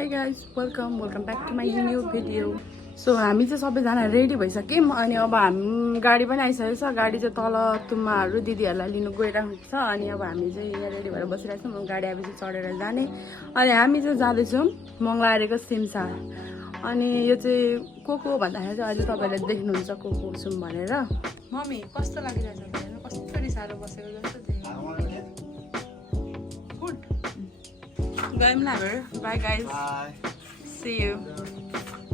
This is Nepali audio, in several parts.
Hey guys, welcome back to my new video. So हामी चाहिँ सबैजना रेडी भइसक्यौँ अनि अब हामी गाडी पनि आइसकेको छ। गाडी चाहिँ तल तुम्माहरू दिदीहरूलाई लिनु गइरहेको छ अनि अब हामी चाहिँ यहाँ रेडी भएर बसिरहेको छौँ। गाडी आएपछि चढेर जाने अनि हामी चाहिँ जाँदैछौँ मङ्गलारेको सिमसार। अनि यो चाहिँ को भन्दाखेरि चाहिँ अहिले तपाईँहरूले देख्नुहुन्छ को छौँ भनेर। मम्मी कस्तो लागिरहेछ हेर्नु कसरी साह्रो बसेको जस्तो गयौँ ल हामीहरू। Bye guys, see you,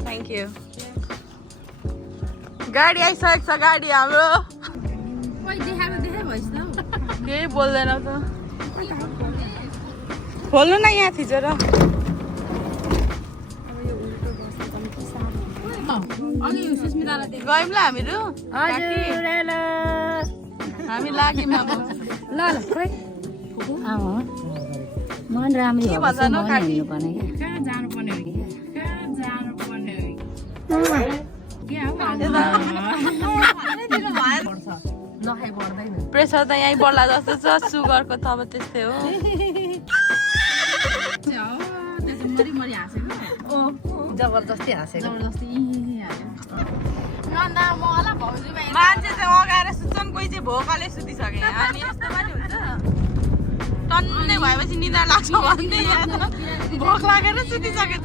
thank you. गाडी आइसकेको छ गाडी हाम्रो। केही बोल्दैन त, खोल्नु न यहाँ थिचेर। गयौँ ल हामीहरू, हामी लाग्यौँ अब। ल ल खोइ मन राम्रो के भन्छ न काकी कहाँ जानुपर्ने हो प्रेसर त यहीँ बढ्ला जस्तो छ। सुगरको त अब त्यस्तै हो। जबरजस्ती हाँसेको मान्छे चाहिँ अगाएर सुत्छन्, कोही चाहिँ भोकाले सुतिसके अनि यस्तो पनि हुन्छ। टन्नै भएपछि निद्रा लाग्छ भन्दै भोक लागेर सुतिसके त।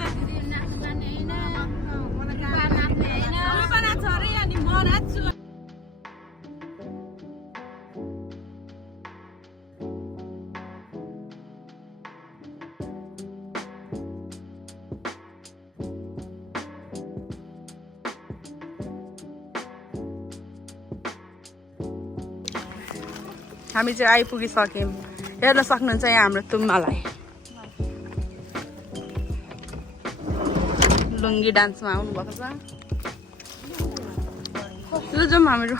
हामी चाहिँ आइपुगिसक्यौँ। हेर्न सक्नुहुन्छ यहाँ हाम्रो तुम्मालाई लुङ्गी डान्समा आउनुभएको छ। ल जाउँ हामीहरू।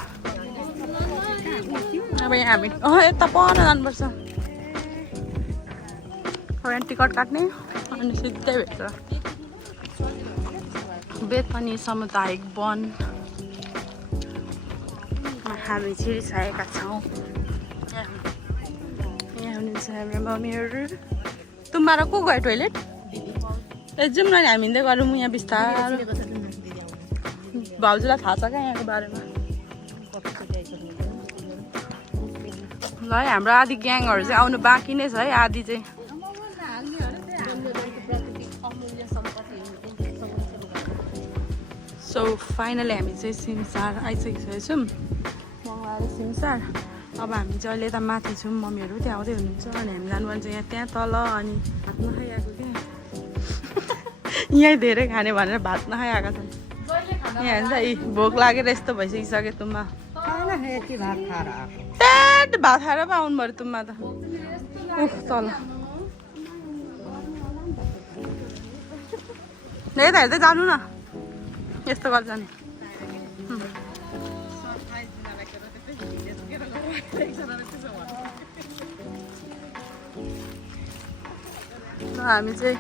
अब यहाँ हामी यता पर जानुपर्छ। अब यहाँ टिकट काट्ने अनि सिधै भेट्छ बेतनी सामुदायिक वन। हामी छिरिसकेका छौँ। यहाँ हुनुहुन्छ हाम्रो मम्मीहरू। तुम्बा र को गयो टोइलेट? ए जाउँ न हामी हिँड्दै गरौँ यहाँ बिस्तारो। भाउजूलाई थाहा छ क्या यहाँको बारेमा। ल है हाम्रो आधी ग्याङहरू चाहिँ आउनु बाँकी नै छ है। आधी चाहिँ सो फाइनली हामी चाहिँ सिमसार आइसकेको छौँ। मङ्गलारे सिमसार। अब हामी चाहिँ अहिले यता माथि छौँ, मम्मीहरू त्यहाँ आउँदै हुनुहुन्छ अनि हामी जानुपर्ने चाहिँ यहाँ त्यहाँ तल। अनि भात नखाइआएको क्या यहीँ धेरै खाने भनेर भात नखाइआएका छन्। यहाँ हेर्छ यी भोक लागेर यस्तो भइसकिसक्यो तुम्बा। ट्याट भात खाएर पो आउनु पऱ्यो तुम्बा त। उफ तल यता हेर्दै जानु न, यस्तो गर्छ नि। हामी चाहिँ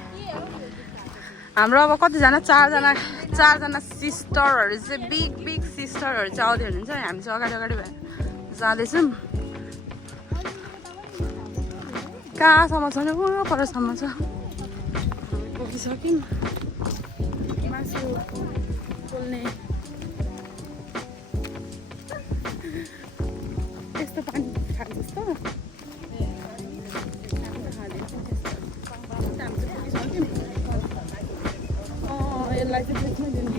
हाम्रो अब कतिजना चारजना सिस्टरहरू चाहिँ बिग सिस्टरहरू चाहिँ आउँदै हुनुहुन्छ। हामी चाहिँ अगाडि भएर जाँदैछौँ। कहाँसम्म छ नि? परसम्म छ। पुगिसक्यौँ। मासु पोल्ने यस्तो पानी खाएको जस्तो यसलाई चाहिँ बेच्नु दिनु।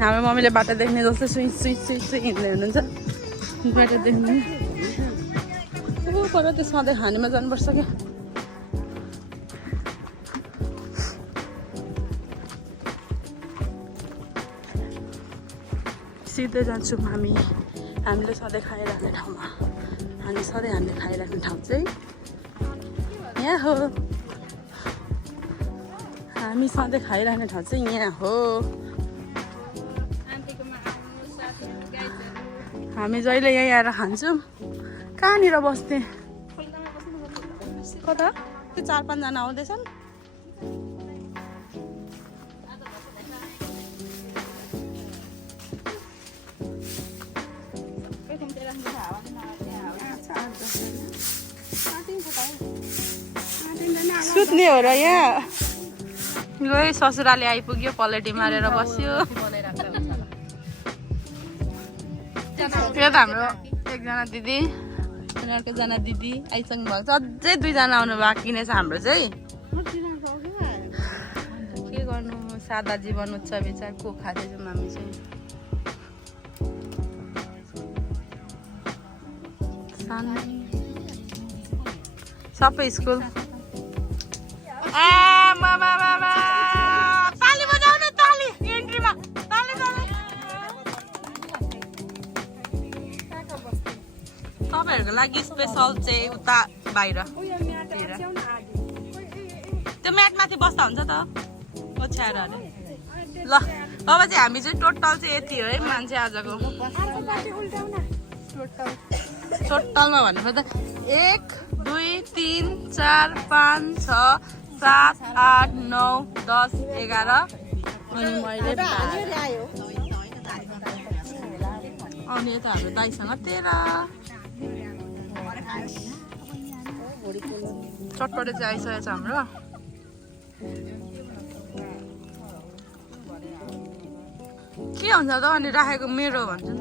हाम्रो मम्मीले बाटो देख्ने जस्तो सुई हिँड्दै हुनुहुन्छ। बाटो देख्ने पर त्यो सधैँ खानेमा जानुपर्छ क्या। सिधै जान्छौँ हामीले सधैँ खाइराख्ने ठाउँमा। हामीले खाइराख्ने ठाउँ चाहिँ यहाँ हो। हामी सधैँ खाइराख्ने ठाउँ चाहिँ यहाँ हो। हामी जहिले यहीँ आएर खान्छौँ। कहाँनिर बस्ने? कता? त्यो 4-5 जना आउँदैछन्। सुत्ने हो र यहाँ गयो ससुराले आइपुग्यो पलेटी मारेर बस्यो त्यो त हाम्रो एकजना दिदी अनि अर्कोजना दिदी आइसक्नु भएको छ अझै 2 जना आउनु बाँकी नै छ हाम्रो चाहिँ के गर्नु सादा जीवन उच्च विचार को खाँदैछौँ हामी चाहिँ सबै स्कुल ताली बजाउनु ताली एन्ट्रीमा ताली तपाईँहरूको लागि स्पेसल चाहिँ उता बाहिर त्यो म्याटमाथि बस्दा हुन्छ त ओछ्याएर अरे ल अब चाहिँ हामी चाहिँ टोटल चाहिँ यति हो है मान्छे आजको टोटलमा भन्नुपर्दा 1 2 3 4 5 6 7 8 9 10 11 अनि मैले अनि यता हाम्रो दाइसँग 13 चटपटे चाहिँ आइसकेको छ हाम्रो के हुन्छ त अनि राखेको मेरो भन्छ नि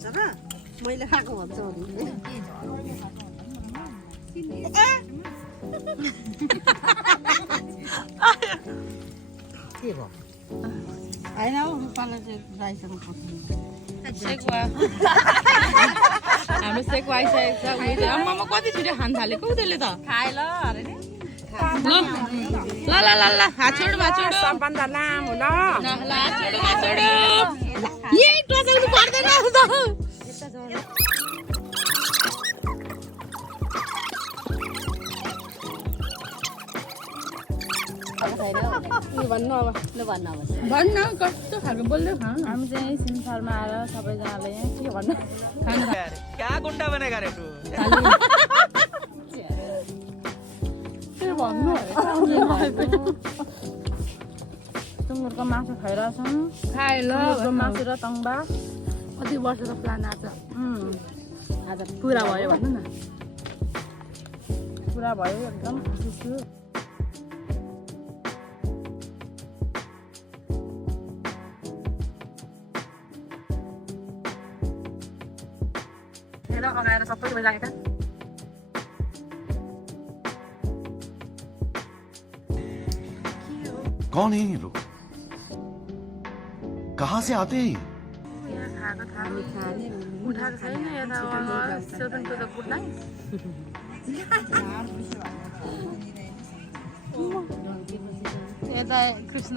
त मैले खाएको भन्छ के भयो होइन हौ रूपालाई चाहिँ राईसँग पस्नु सेकुवा हाम्रो सेकुवा आइसकेको छ आम्मामा कति छिटो खान थालेको उसले त खाए ल अरे नि ल ल ल ल हात छोडु सबभन्दा लामो ल हात छोडु यही टोचाउनु पर्दैन त भन्न कस्तो खालको बोल्दै खानु हामी चाहिँ सिमसारमा आएर सबैजनाले यहाँ के भन्नु खानु क्या गुन्डा बनेगा रे तू के भन्नु सुँगुरको मासु खाइरहेछौँ सुँगुरको मासु र तङ्बा कति वर्षको प्लान आज पुरा भयो भन्नु न पुरा भयो एकदम खुसी छु अगाएर सबै लागेका कौन है ये लोग कहाँ से आते हैं उठाएको छैन यता कृष्ण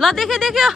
ल देख्यो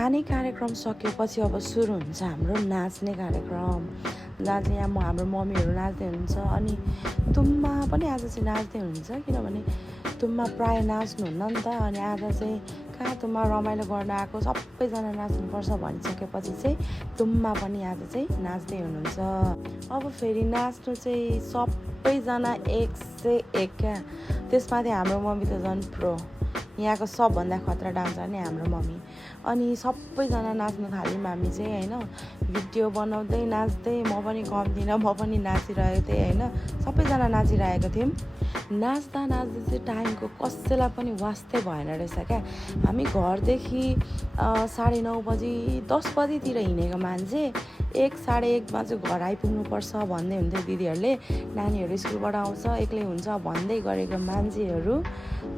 खाने कार्यक्रम सकेपछि अब सुरु हुन्छ हाम्रो नाच्ने कार्यक्रम। जहाँ चाहिँ यहाँ हाम्रो मम्मीहरू नाच्दै हुनुहुन्छ अनि तुम्बा पनि आज चाहिँ नाच्दै हुनुहुन्छ, किनभने तुम्बा प्रायः नाच्नुहुन्न नि त। अनि आज चाहिँ कहाँ तुम्बा रमाइलो गर्न आएको, सबैजना नाच्नुपर्छ भनिसकेपछि चाहिँ तुम्बा पनि आज चाहिँ नाच्दै हुनुहुन्छ। अब फेरि नाच्नु चाहिँ सबैजना एक से एक क्या। त्यसमाथि हाम्रो मम्मी त झन् प्रो, यहाँको सबभन्दा खतरा डान्सर नै हाम्रो मम्मी। अनि सबैजना नाच्नु थाल्यौँ हामी चाहिँ होइन, भिडियो बनाउँदै नाच्दै, म पनि कम थिइनँ, म पनि नाचिरहेको थिएँ होइन, सबैजना नाचिरहेको थियौँ। नाच्दा नाच्दै चाहिँ टाइमको कसैलाई पनि वास्तै भएन रहेछ क्या। हामी घरदेखि 9:30 बजी 10 बजीतिर हिँडेको मान्छे 1 साढे 1मा चाहिँ घर आइपुग्नुपर्छ भन्दै हुन्थ्यो दिदीहरूले। नानीहरू स्कुलबाट आउँछ, एक्लै हुन्छ भन्दै गरेको मान्छेहरू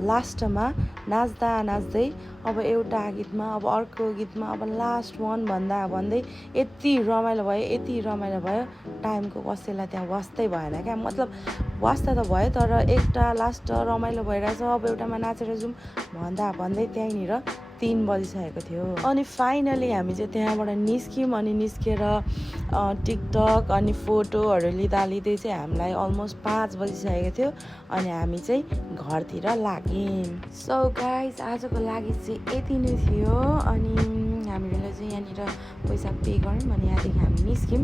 लास्टमा नाच्दा नाच्दै अब एउटा गीतमा अब अर्को गीतमा अब लास्ट वान भन्दै यति रमाइलो भयो टाइमको कसैलाई त्यहाँ वास्तै भएन क्या। मतलब वास्ता त भयो तर एउटा लास्ट रमाइलो भइरहेछ, अब एउटामा नाचेर जाउँ भन्दै त्यहीँनिर 3 बजिसकेको थियो। अनि फाइनली हामी चाहिँ त्यहाँबाट निस्क्यौँ। अनि निस्केर टिकटक अनि फोटोहरू लिँदै चाहिँ हामीलाई अलमोस्ट 5 बजिसकेको थियो। अनि हामी चाहिँ घरतिर लाग्यौँ। सो गाइज आजको लागि चाहिँ यति नै थियो। अनि हामीले चाहिँ यहाँनिर पैसा पे गऱ्यौँ अनि यहाँदेखि हामी निस्क्यौँ।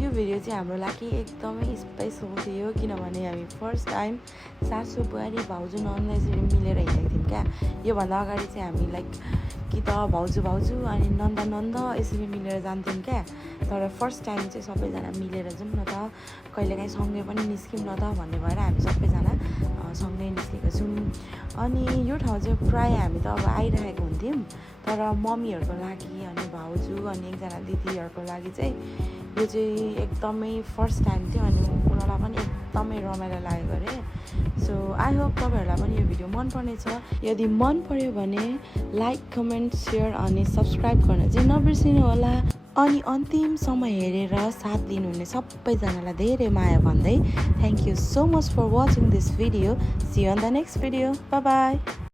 यो भिडियो चाहिँ हाम्रो लागि एकदमै स्पेसल थियो, किनभने हामी फर्स्ट टाइम सासू बुहारी भाउजू नन्द यसरी मिलेर हिँडेको थियौँ क्या। योभन्दा अगाडि चाहिँ हामी लाइक कि त भाउजू अनि नन्द यसरी मिलेर जान्थ्यौँ क्या। तर फर्स्ट टाइम चाहिँ सबैजना मिलेर जाउँ न त, कहिलेकाहीँ सँगै पनि निस्क्यौँ न त भन्ने भएर हामी सबैजना सँगै निस्केको छौँ। अनि यो ठाउँ चाहिँ प्रायः हामी त अब आइरहेको हुन्थ्यौँ, तर मम्मीहरूको लागि अनि भाउजू अनि एकजना दिदीहरूको लागि चाहिँ यो चाहिँ एकदमै फर्स्ट टाइम थियो। अनि उनीहरूलाई पनि एकदमै रमाइलो लागेको अरे। सो आई होप तपाईँहरूलाई पनि यो भिडियो मनपर्नेछ। यदि मन पर्यो भने लाइक, कमेन्ट, सेयर अनि सब्सक्राइब गर्न चाहिँ नबिर्सिनु होला। अनि अन्तिमसम्म हेरेर साथ दिनुहुने सबैजनालाई धेरै माया भन्दै thank you so much for watching this video. See you on the next video. Bye by.